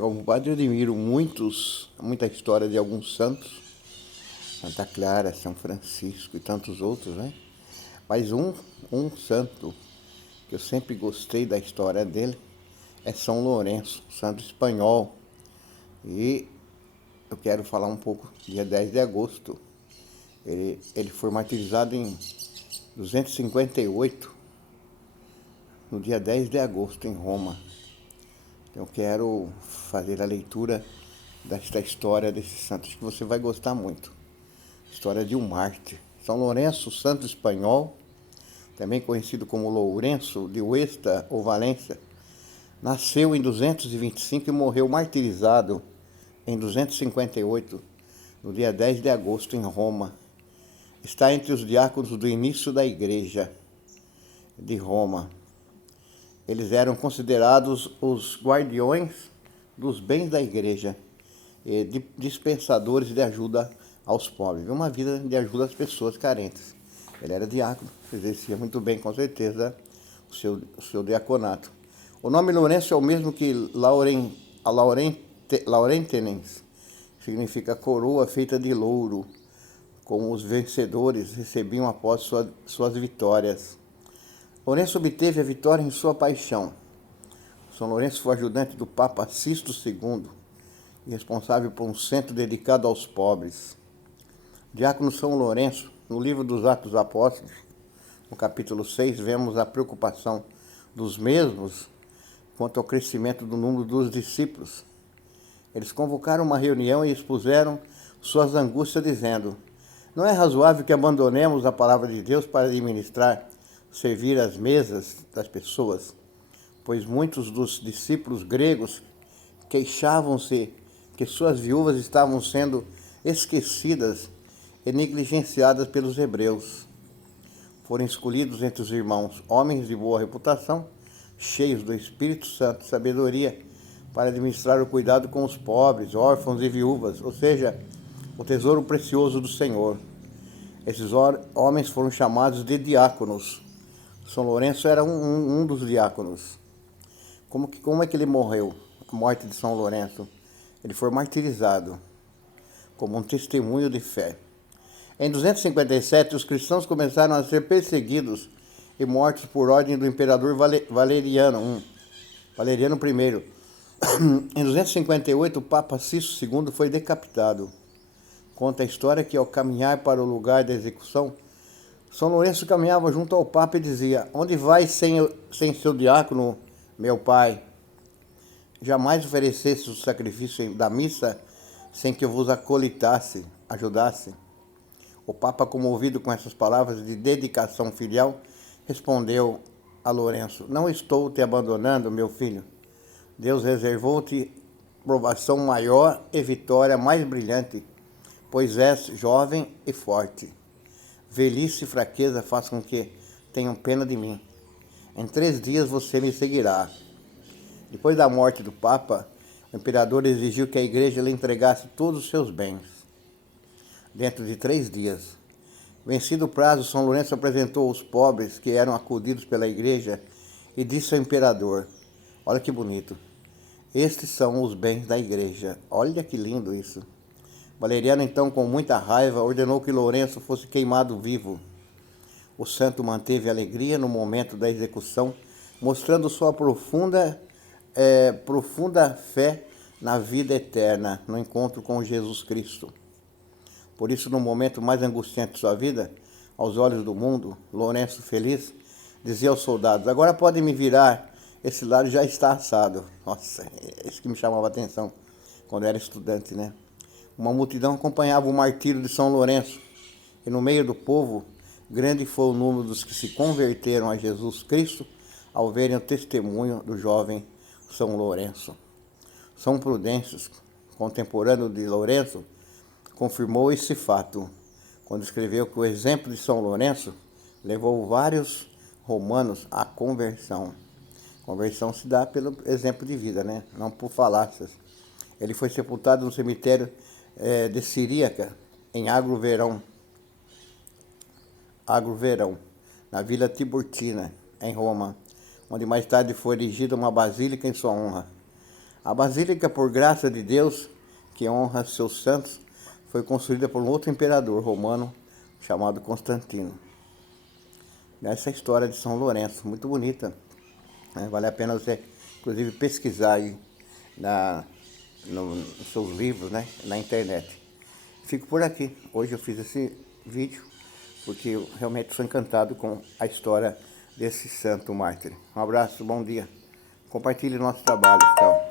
Como padre, eu admiro muita história de alguns santos, Santa Clara, São Francisco e tantos outros, né? Mas um santo que eu sempre gostei da história dele é São Lourenço, santo espanhol. E eu quero falar um pouco, dia 10 de agosto. Ele foi martirizado em 258, no dia 10 de agosto, em Roma. Então eu quero fazer a leitura desta história desse santo, acho que você vai gostar muito. História de um mártir. São Lourenço, santo espanhol, também conhecido como Lourenço de Huesta ou Valência, nasceu em 225 e morreu martirizado em 258, no dia 10 de agosto, em Roma. Está entre os diáconos do início da Igreja de Roma. Eles eram considerados os guardiões dos bens da Igreja, e dispensadores de ajuda aos pobres. Uma vida de ajuda às pessoas carentes. Ele era diácono, exercia muito bem, com certeza, o seu diaconato. O nome Lourenço é o mesmo que Laurentenens, significa coroa feita de louro, como os vencedores recebiam após suas vitórias. Lourenço obteve a vitória em sua paixão. São Lourenço foi ajudante do Papa Sisto II e responsável por um centro dedicado aos pobres. Diácono São Lourenço, no livro dos Atos dos Apóstolos, no capítulo 6, vemos a preocupação dos mesmos quanto ao crescimento do número dos discípulos. Eles convocaram uma reunião e expuseram suas angústias, dizendo: não é razoável que abandonemos a palavra de Deus para administrar, servir as mesas das pessoas, pois muitos dos discípulos gregos queixavam-se que suas viúvas estavam sendo esquecidas e negligenciadas pelos hebreus. Foram escolhidos entre os irmãos homens de boa reputação, cheios do Espírito Santo e sabedoria, para administrar o cuidado com os pobres, órfãos e viúvas, ou seja, o tesouro precioso do Senhor. Esses homens foram chamados de diáconos. São Lourenço era um dos diáconos. Como é que ele morreu? A morte de São Lourenço. Ele foi martirizado como um testemunho de fé. Em 257, os cristãos começaram a ser perseguidos e mortos por ordem do imperador Valeriano I. Em 258, o Papa Sisto II foi decapitado. Conta a história que, ao caminhar para o lugar da execução, São Lourenço caminhava junto ao Papa e dizia: onde vai sem seu diácono, meu pai? Jamais oferecesse o sacrifício da missa sem que eu vos acolitasse, ajudasse. O Papa, comovido com essas palavras de dedicação filial, respondeu a Lourenço: não estou te abandonando, meu filho. Deus reservou-te provação maior e vitória mais brilhante, pois és jovem e forte. Velhice e fraqueza façam com que tenham pena de mim. Em 3 dias você me seguirá. Depois da morte do Papa, o imperador exigiu que a igreja lhe entregasse todos os seus bens. Dentro de 3 dias. Vencido o prazo, São Lourenço apresentou os pobres que eram acudidos pela igreja e disse ao imperador: olha que bonito, estes são os bens da igreja. Olha que lindo isso. Valeriano, então, com muita raiva, ordenou que Lourenço fosse queimado vivo. O santo manteve alegria no momento da execução, mostrando sua profunda fé na vida eterna, no encontro com Jesus Cristo. Por isso, no momento mais angustiante de sua vida, aos olhos do mundo, Lourenço, feliz, dizia aos soldados: agora podem me virar, esse lado já está assado. Nossa, isso que me chamava a atenção quando eu era estudante, né? Uma multidão acompanhava o martírio de São Lourenço, e no meio do povo, grande foi o número dos que se converteram a Jesus Cristo ao verem o testemunho do jovem São Lourenço. São Prudêncio, contemporâneo de Lourenço, confirmou esse fato, quando escreveu que o exemplo de São Lourenço levou vários romanos à conversão. Conversão se dá pelo exemplo de vida, né? Não por falácias. Ele foi sepultado no cemitério de Ciríaca, em Agro Verão, na Vila Tiburtina, em Roma, onde mais tarde foi erigida uma basílica em sua honra. A basílica, por graça de Deus, que honra seus santos, foi construída por um outro imperador romano chamado Constantino. Essa é a história de São Lourenço, muito bonita, né? Vale a pena você, inclusive, pesquisar aí nos seus livros, né? Na internet. Fico por aqui. Hoje eu fiz esse vídeo porque eu realmente sou encantado com a história desse santo mártir. Um abraço, bom dia. Compartilhe nosso trabalho. Tchau.